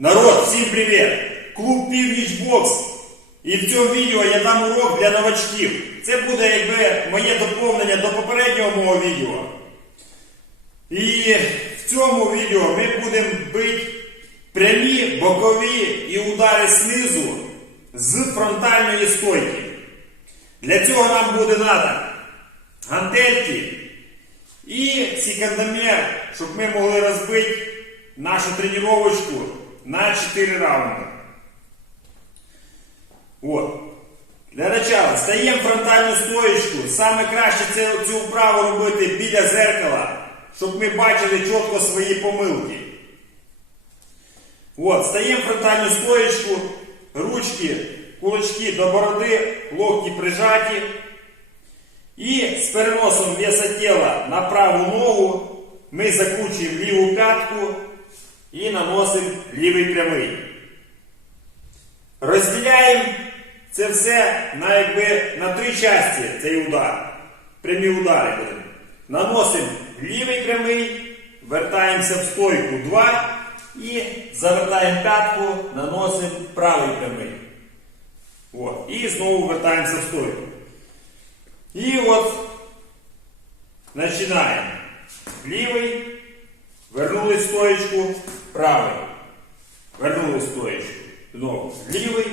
Народ, всім привіт! Клуб Північ Бокс. І в цьому відео я дам урок для новачків. Це буде якби моє доповнення до попереднього мого відео. І в цьому відео ми будемо бити прямі, бокові і удари знизу з фронтальної стойки. Для цього нам буде треба гантельки і секундомер, щоб ми могли розбити нашу тренувачку на 4 раунди. От. Для начала стаємо фронтальну стоїчку. Саме краще це, цю вправу робити біля зеркала, щоб ми бачили чітко свої помилки. От, стаємо фронтальну стоїчку, ручки, кулачки до бороди, локті прижаті. І з переносом веса тіла на праву ногу ми закручуємо ліву п'ятку і наносимо лівий прямий. Розділяємо це все на, якби, на три часті цей удар. Прямі удари будемо. Наносимо лівий прямий, вертаємося в стойку 2 і завертаємо п'ятку, наносимо правий прямий. От. І знову вертаємося в стойку. І от починаємо. Лівий, вернули в стоечку, правий. Вернули в стоечку. Знову лівий,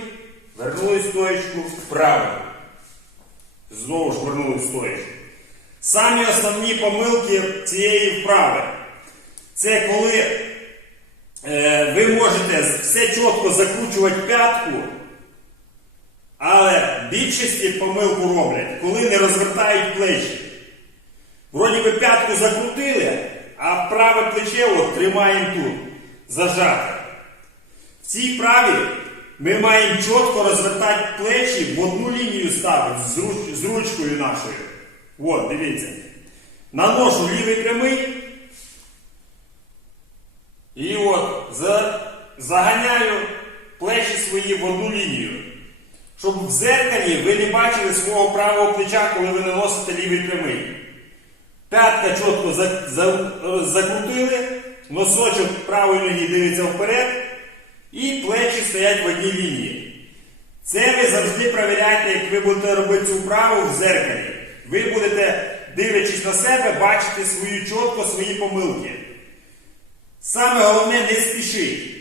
вернули в стоечку, правий. Знову ж вернули в стоечку. Самі основні помилки цієї вправи. Це коли е, ви можете все чітко закручувати п'ятку. Але більшості помилку роблять, коли не розвертають плечі. Вроді би п'ятку закрутили, а праве плече от тримаємо тут, зажате. В цій праві ми маємо чітко розвертати плечі в одну лінію ставити з, руч, з ручкою нашою. От, дивіться. Наношу лівий прямий. І от за, заганяю плечі свої в одну лінію. Щоб в зеркалі ви не бачили свого правого плеча, коли ви наносите лівий прямий. П'ятка чітко за, за, закрутили, носочок правої ноги дивиться вперед, і плечі стоять в одній лінії. Це ви завжди перевіряєте, як ви будете робити цю вправу в зеркалі. Ви будете, дивлячись на себе, бачити свою чітко свої помилки. Саме головне не спішіть.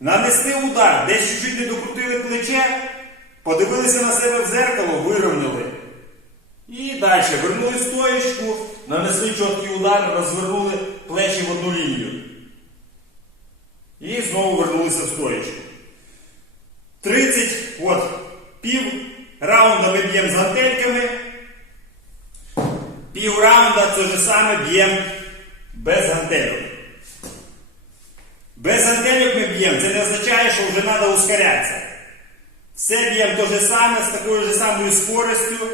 Нанести удар, десь чуть-чуть не докрутили плече, подивилися на себе в зеркало, вирівняли. І далі вернули стоєчку, нанесли чіткий удар, розвернули плечі в одну лінію. І знову вернулися в стоєчку. 30, от, пів раунда ми б'ємо з гантельками. Пів раунда це ж саме б'ємо без гантельок. Без гантельок ми б'ємо, це не означає, що вже треба ускорятися. Все б'ємо те же саме, з такою ж самою скоростю.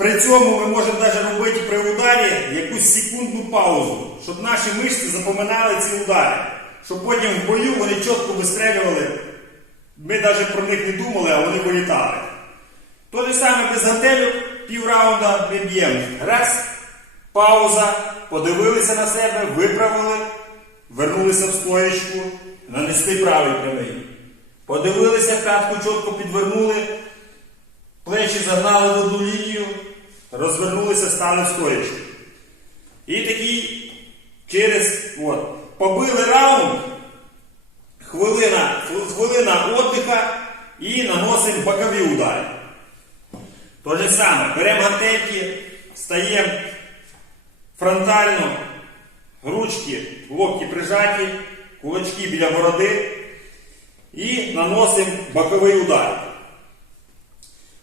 При цьому ми можемо навіть робити при ударі якусь секундну паузу, щоб наші мишці запоминали ці удари. Щоб потім в бою вони чітко вистрелювали. Ми навіть про них не думали, а вони вилітали. То же саме без гантелю, пів раунда ми б'ємо. Раз, пауза, подивилися на себе, виправили, вернулися в стоєчку, нанесли правий прямий. Подивилися, п'ятку чітко підвернули, плечі загнали в одну розвернулися, стали в. І такий через от, побили раунд, хвилина, хвилина отдиха і наносимо бокові удари. То же саме, беремо гантельки, стаємо фронтально, ручки, локті прижаті, кулачки біля бороди і наносимо боковий удар.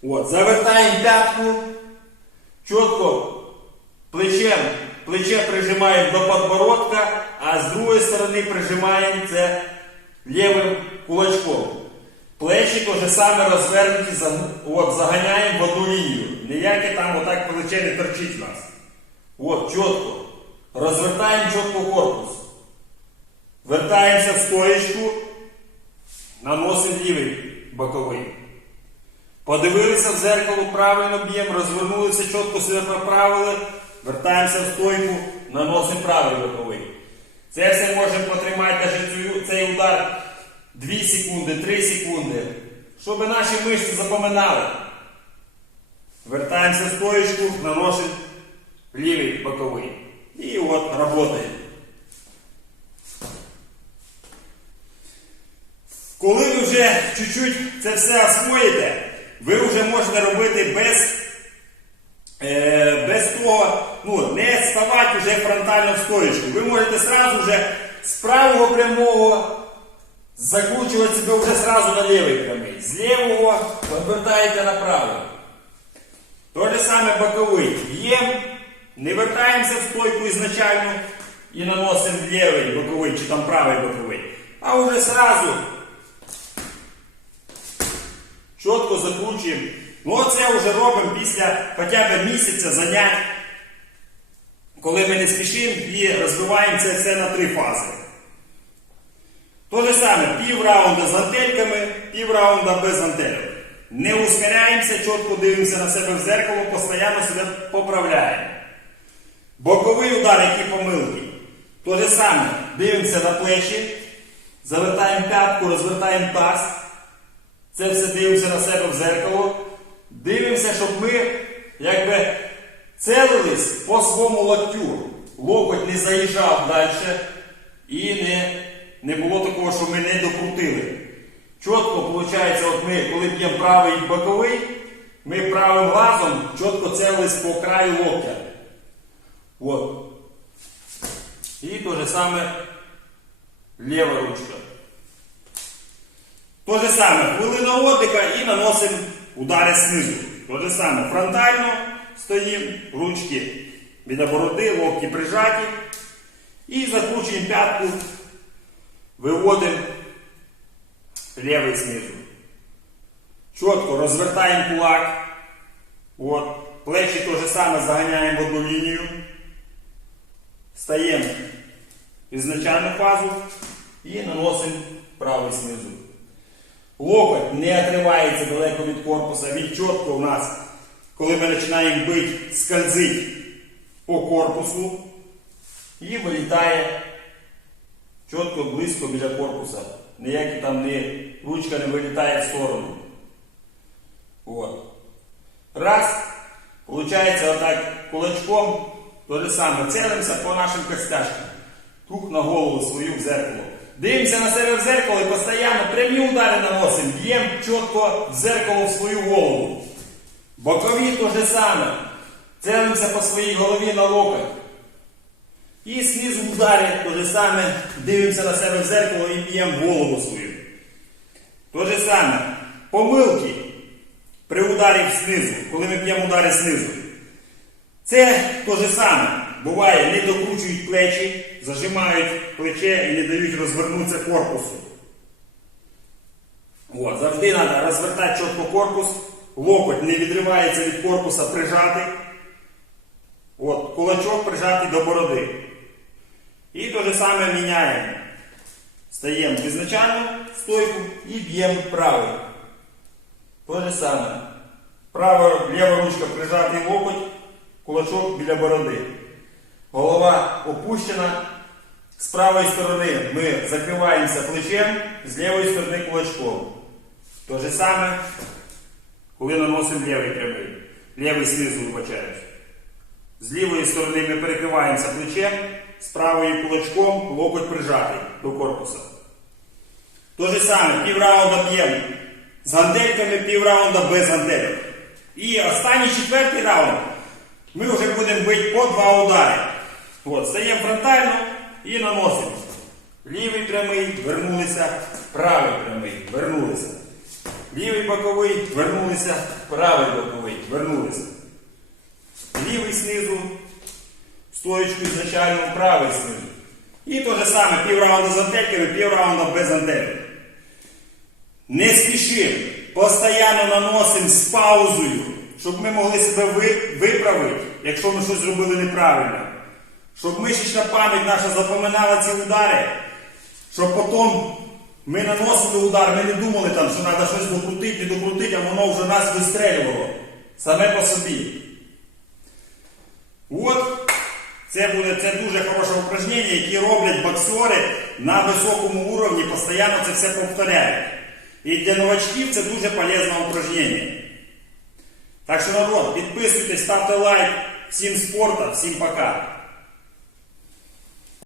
От, завертаємо п'ятку, чітко плечем, плече прижимаємо до подбородка, а з другої сторони прижимаємо це лівим кулачком. Плечі то саме розвернуті, от, заганяємо в одну лінію. Ніяке там отак плече не торчить нас. От, чітко. Розвертаємо чітко корпус. Вертаємося в стоєчку, наносимо лівий боковий. Подивилися в зеркало, правильно б'ємо, розвернулися, чітко себе поправили, вертаємося в стойку, наносимо правий боковий. Це все може потримати навіть цей удар 2 секунди, 3 секунди. Щоб наші мишці запоминали. Вертаємося в стоечку, наносимо лівий боковий. І от працює. Коли ви вже чуть-чуть це все освоїте, ви вже можете робити без, е, без того, ну, не ставати вже фронтально в стоечку. Ви можете сразу вже з правого прямого закручувати себе вже сразу на лівий прямий. З лівого повертаєте направо. То же саме боковий. Єм, не вертаємося в стойку ізначально і наносимо лівий боковий чи там правий боковий. А вже сразу чітко закручуємо. Ну оце вже робимо після хоча б місяця занять, коли ми не спішимо і розвиваємо це все на три фази. То же саме, пів раунда з гантельками, пів раунда без гантелек. Не ускоряємося, чітко дивимося на себе в зеркало, постійно себе поправляємо. Боковий удар, які помилки. То же саме, дивимося на плечі, завертаємо п'ятку, розвертаємо таз. Це все дивимося на себе в зеркало. Дивимося, щоб ми якби целились по своєму локтю. Локоть не заїжджав далі і не, не було такого, що ми не докрутили. Чітко виходить, от ми, коли б'ємо правий і боковий, ми правим глазом чітко целились по краю локтя. От. І те же саме ліва ручка. То же саме, хвилина отдиха і наносимо удари знизу. То же саме, фронтально стоїмо, ручки біля бороди, локті прижаті. І закручуємо п'ятку, виводимо лівий знизу. Чітко розвертаємо кулак. От. Плечі то же саме заганяємо в одну лінію. Стаємо в ізначальну фазу і наносимо правий знизу. Локоть не отривається далеко від корпуса. Він чітко у нас, коли ми починаємо бити, скользить по корпусу і вилітає чітко близько біля корпуса. Ніякі там не, ручка не вилітає в сторону. От. Раз. Получається отак кулачком, то же саме. Целимося по нашим костяшкам. Тух на голову свою в зеркало. Дивимося на себе в зеркало і постійно прямі удари наносимо. Б'ємо чітко в зеркало в свою голову. Бокові то же саме. Целимося по своїй голові на локоть. І знизу удари то же саме. Дивимося на себе в зеркало і б'ємо голову свою. То же саме. Помилки при ударі знизу, коли ми б'ємо удари знизу. Це то же саме. Буває, не докручують плечі, зажимають плече і не дають розвернутися корпусу. От, завжди треба розвертати чітко корпус, локоть не відривається від корпуса прижатий. От, кулачок прижатий до бороди. І те же саме міняємо. Стаємо ізначально стойку і б'ємо правий. То же саме. Права, ліва ручка прижатий локоть, кулачок біля бороди. Голова опущена. З правої сторони ми закриваємося плечем, з лівої сторони кулачком. То же саме, коли наносимо лівий прямий. Лівий знизу вибачаюсь. З лівої сторони ми перекриваємося плечем, з правої кулачком, локоть прижатий до корпуса. То же саме, пів раунда б'ємо з гандельками, пів раунда без гантелек. І останній четвертий раунд ми вже будемо бити по два удари. От, стаємо фронтально і наносимо. Лівий прямий, вернулися, правий прямий, вернулися. Лівий боковий, вернулися, правий боковий, вернулися. Лівий знизу, стоечку ізначально, правий знизу. І те же саме, пів раунда з антельками, пів раунда без антелек. Не спішимо, постійно наносимо з паузою, щоб ми могли себе виправити, якщо ми щось зробили неправильно. Щоб мишечна пам'ять наша запоминала ці удари, щоб потім ми наносили удар, ми не думали, там, що треба щось докрутити, не докрутити, а воно вже нас вистрелювало саме по собі. От, Це буде це дуже хороше упражнення, які роблять боксери на високому уровні, постійно це все повторяють. І для новачків це дуже полезне упражнення. Так що народ, підписуйтесь, ставте лайк. Всім спорту, всім пока.